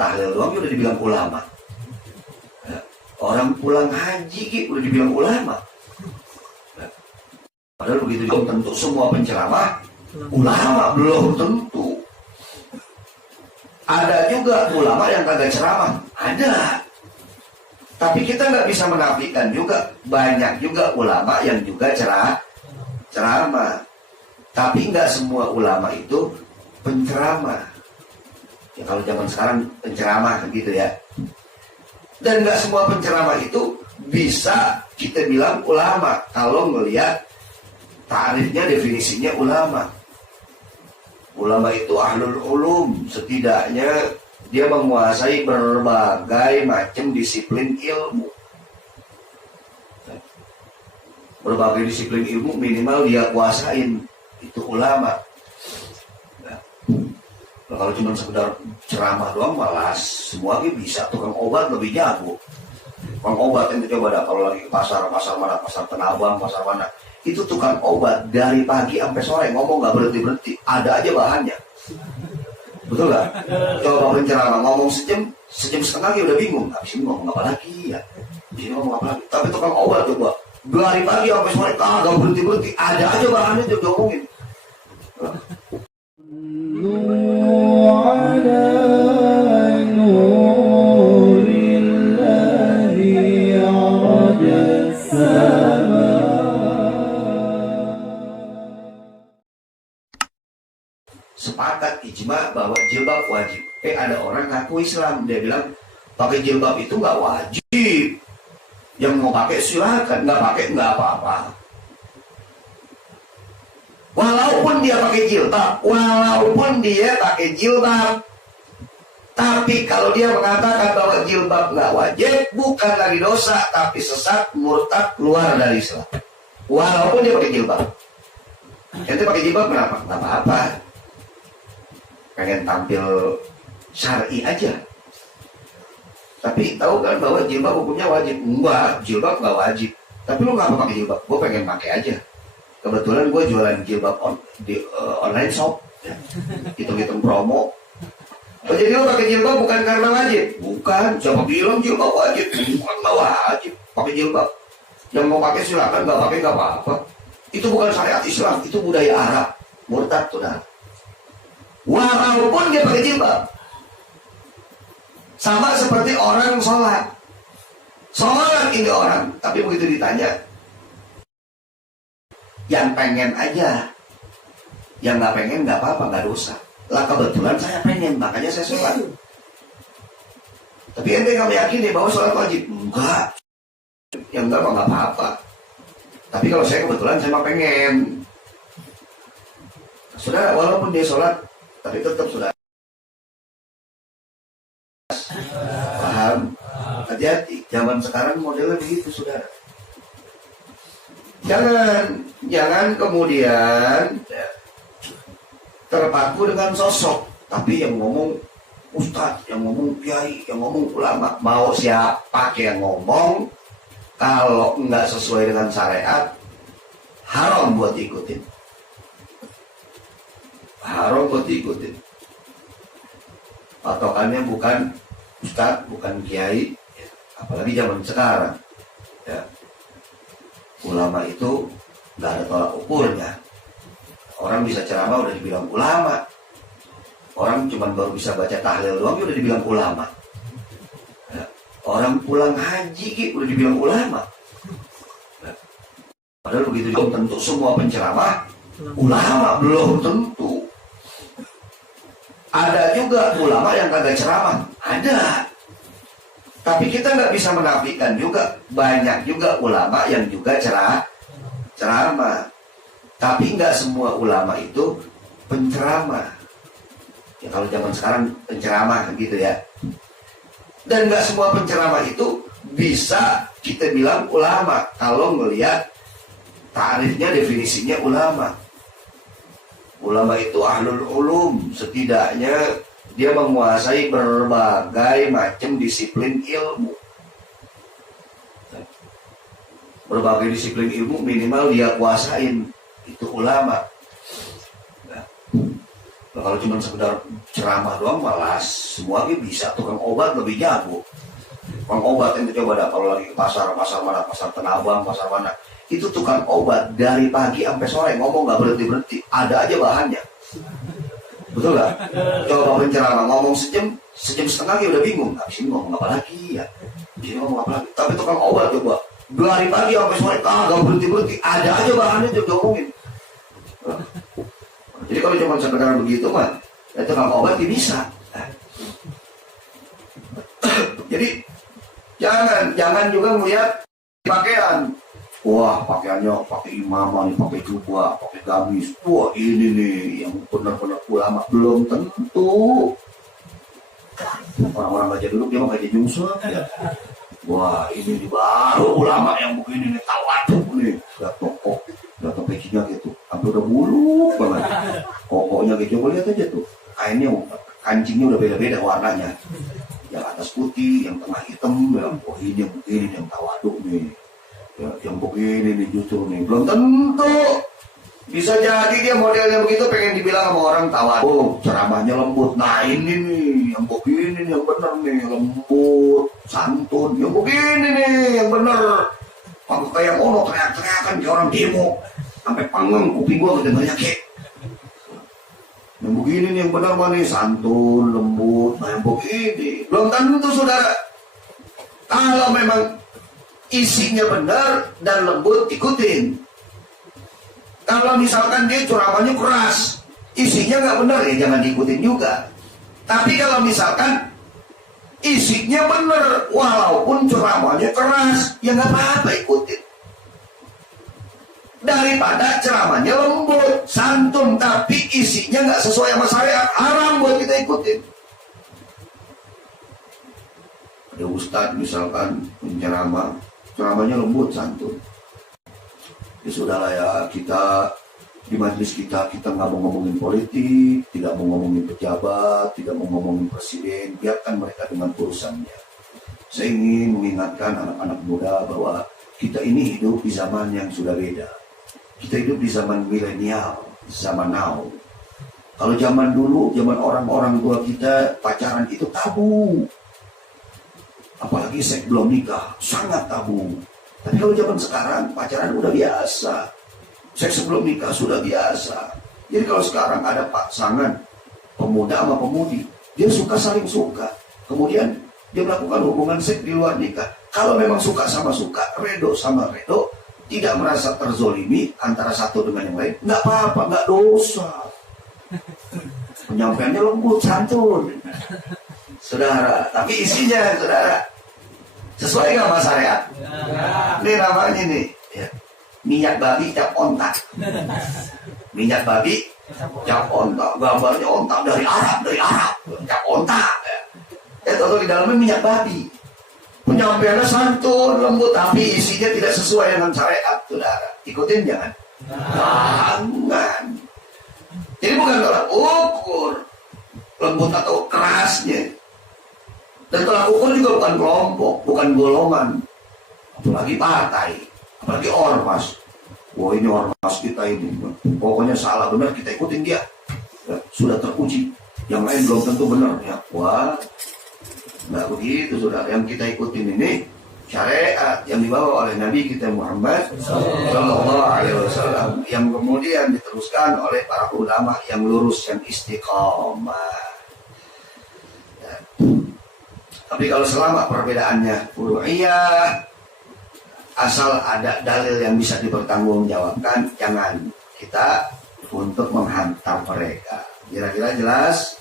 tahlil doang udah dibilang ulama. Orang pulang haji udah dibilang ulama. Padahal begitu belum tentu semua penceramah ulama, belum tentu. Ada juga ulama yang kagak ceramah, ada. Tapi kita nggak bisa menafikan juga banyak juga ulama yang juga ceramah. Tapi nggak semua ulama itu penceramah. Ya kalau zaman sekarang penceramah gitu ya. Dan nggak semua penceramah itu bisa kita bilang ulama kalau ngelihat tarifnya, definisinya ulama. Ulama itu ahlul ulum, setidaknya dia menguasai berbagai macam disiplin ilmu. Berbagai disiplin ilmu minimal dia kuasain, itu ulama. Nah, kalau cuma sekedar ceramah doang malas semua bisa. Tukang obat lebih jago. Tukang obat itu coba dah kalau lagi ke pasar mana, pasar Tanah Abang, pasar mana, itu tukang obat dari pagi sampai sore ngomong nggak berhenti, ada aja bahannya. Betul nggak? Coba penceramah ngomong sejam setengah dia udah bingung. Habis ini ngomong apa lagi ya? Habis ini ngomong apa lagi? Tapi tukang obat coba dari pagi sampai sore nggak berhenti, ada aja bahannya dia ngomongin. Sepakat ijma bahwa jilbab wajib. Ada orang ngaku Islam, dia bilang pakai jilbab itu nggak wajib. Yang mau pakai silakan, nggak pakai nggak apa-apa. Walaupun dia pakai jilbab, tapi kalau dia mengatakan bahwa jilbab nggak wajib, bukan lagi dosa, tapi sesat, murtad, keluar dari Islam. Walaupun dia pakai jilbab. Ente pakai jilbab kenapa? Nggak apa-apa. Pengen tampil syar'i aja. Tapi tahu kan bahwa jilbab hukumnya wajib? Enggak, jilbab nggak wajib. Tapi lu ngapa pakai jilbab? Gue pengen pakai aja. Kebetulan gue jualan jilbab di online shop. Hitung-hitung promo. Oh, jadi lu pakai jilbab bukan karena wajib? Bukan. Siapa bilang jilbab wajib? Bukan, nggak wajib. Pakai jilbab. Yang mau pakai silakan, nggak pakai nggak apa-apa. Itu bukan syariat Islam, itu budaya Arab. Murtad tuh dah. Walaupun dia pakai jilbab. Sama seperti orang sholat ini orang, tapi begitu ditanya, yang pengen aja, yang nggak pengen nggak apa-apa, nggak dosa. Lah kebetulan saya pengen, makanya saya sholat. Tapi ente nggak meyakini bahwa sholat wajib? Enggak, yang enggak nggak apa-apa. Tapi kalau saya kebetulan saya mah pengen. Saudara, walaupun dia sholat, tapi tetap sudah paham. Hati-hati, zaman sekarang modelnya begitu, saudara. Jangan kemudian terpaku dengan sosok, tapi yang ngomong ustadz, yang ngomong kiai, yang ngomong ulama, mau siapa yang ngomong, kalau nggak sesuai dengan syariat, haram buat ikutin. Haram buat ikutin. Patokannya bukan ustadz, bukan kiai, apalagi zaman sekarang. Ya. Ulama itu nggak ada tolak ukurnya. Orang bisa ceramah udah dibilang ulama. Orang cuma baru bisa baca tahlil doang udah dibilang ulama. Ya. Orang pulang haji udah dibilang ulama. Ya. Padahal begitu belum tentu semua penceramah ulama, belum tentu. Ada juga ulama yang kagak ceramah, ada. Tapi kita nggak bisa menafikan juga banyak juga ulama yang juga ceramah. Tapi nggak semua ulama itu penceramah. Ya kalau zaman sekarang penceramah gitu ya. Dan nggak semua penceramah itu bisa kita bilang ulama kalau ngelihat tarifnya, definisinya ulama. Ulama itu ahlul ulum, setidaknya dia menguasai berbagai macam disiplin ilmu. Berbagai disiplin ilmu minimal dia kuasain, itu ulama. Nah, kalau cuma sekedar ceramah doang malas. Semua bisa, tukang obat lebih jago. Tukang obat yang coba dah kalau lagi ke pasar mana, pasar Tanah Abang, pasar mana. Itu tukang obat dari pagi sampai sore ngomong nggak berhenti, ada aja bahannya. Betul nggak? Coba penceramah ngomong sejam setengah dia udah bingung. Habis ini ngomong apa lagi ya? Ini ngomong apa lagi? Tapi tukang obat coba dari pagi sampai sore kagak berhenti, ada aja bahannya tuh diomongin. Jadi kalau cuma sekedar begitu mah, ya tukang obat dia bisa. Jadi jangan juga melihat pakaian. Wah, pakaiannya pakai imamah nih, pakai jubah, pakai gamis. Wah, ini nih yang benar-benar ulama. Belum tentu. Orang-orang baca dulu dia mah baca jungsul ya. Wah, ini nih baru ulama yang begini nih, tawaduk nih. Lihat tokoh, lihat pecinya gitu. Hampir udah bulu banget. Kokohnya gitu, coba lihat aja tuh. Kainnya, kancingnya udah beda-beda warnanya. Yang atas putih, yang tengah hitam, yang ini yang begini, yang tawaduk nih. Ya, yang begini nih justru nih belum tentu. Bisa jadi dia modelnya begitu pengen dibilang sama orang tawaduk, ceramahnya lembut. Nah ini nih yang begini nih yang bener nih, lembut, santun. Yang begini nih yang bener. Aku kayak ono teriak-teriakan kayak orang demo sampai panggung kuping gua kedengarnya kayak. Yang begini nih yang bener mah nih santun, lembut. Nah yang begini belum tentu saudara. Kalau memang isinya benar dan lembut, ikutin. Kalau misalkan dia ceramahnya keras, isinya nggak benar, ya jangan diikutin juga. Tapi kalau misalkan isinya benar, walaupun ceramahnya keras, ya nggak apa-apa ikutin. Daripada ceramahnya lembut, santun, tapi isinya nggak sesuai sama syariat, haram buat kita ikutin. Ada ustadz misalkan penceramah, ceramahnya lembut, santun. Ya sudahlah ya, kita di majelis kita nggak mau ngomongin politik, tidak mau ngomongin pejabat, tidak mau ngomongin presiden, biarkan mereka dengan urusannya. Saya ingin mengingatkan anak-anak muda bahwa kita ini hidup di zaman yang sudah beda. Kita hidup di zaman milenial, zaman now. Kalau zaman dulu, zaman orang-orang tua kita, pacaran itu tabu. Apalagi seks belum nikah, sangat tabu. Tapi kalau zaman sekarang, pacaran udah biasa. Seks sebelum nikah sudah biasa. Jadi kalau sekarang ada pasangan, pemuda sama pemudi, dia suka saling suka. Kemudian dia melakukan hubungan seks di luar nikah. Kalau memang suka sama suka, redo sama redo, tidak merasa terzolimi antara satu dengan yang lain, nggak apa-apa, nggak dosa. Penyampaiannya lembut, santun. Saudara, tapi isinya saudara sesuai nggak sama syariat? Ini namanya nih ya. Minyak babi cap ontak. Minyak babi cap ontak, gambarnya ontak dari Arab, cap ontak ya. Tahu di dalamnya minyak babi. Penyampaiannya santun, lembut, tapi isinya tidak sesuai dengan syariat, saudara. Ikutin jangan? Jangan. Jadi bukan tolak ukur lembut atau kerasnya. Dan tolak ukur juga bukan kelompok, bukan golongan. Apalagi partai, apalagi ormas. Wah ini ormas kita ini, pokoknya salah benar kita ikutin dia. Ya, sudah teruji, yang lain belum tentu benar ya. Wah, nggak begitu saudara. Yang kita ikutin ini syariat yang dibawa oleh Nabi kita Muhammad Sallallahu Alaihi Wasallam, yang kemudian diteruskan oleh para ulama yang lurus, yang istiqomah. Ya. Tapi kalau selama perbedaannya furu'iyah, asal ada dalil yang bisa dipertanggungjawabkan, jangan kita untuk menghantam mereka. Kira-kira jelas?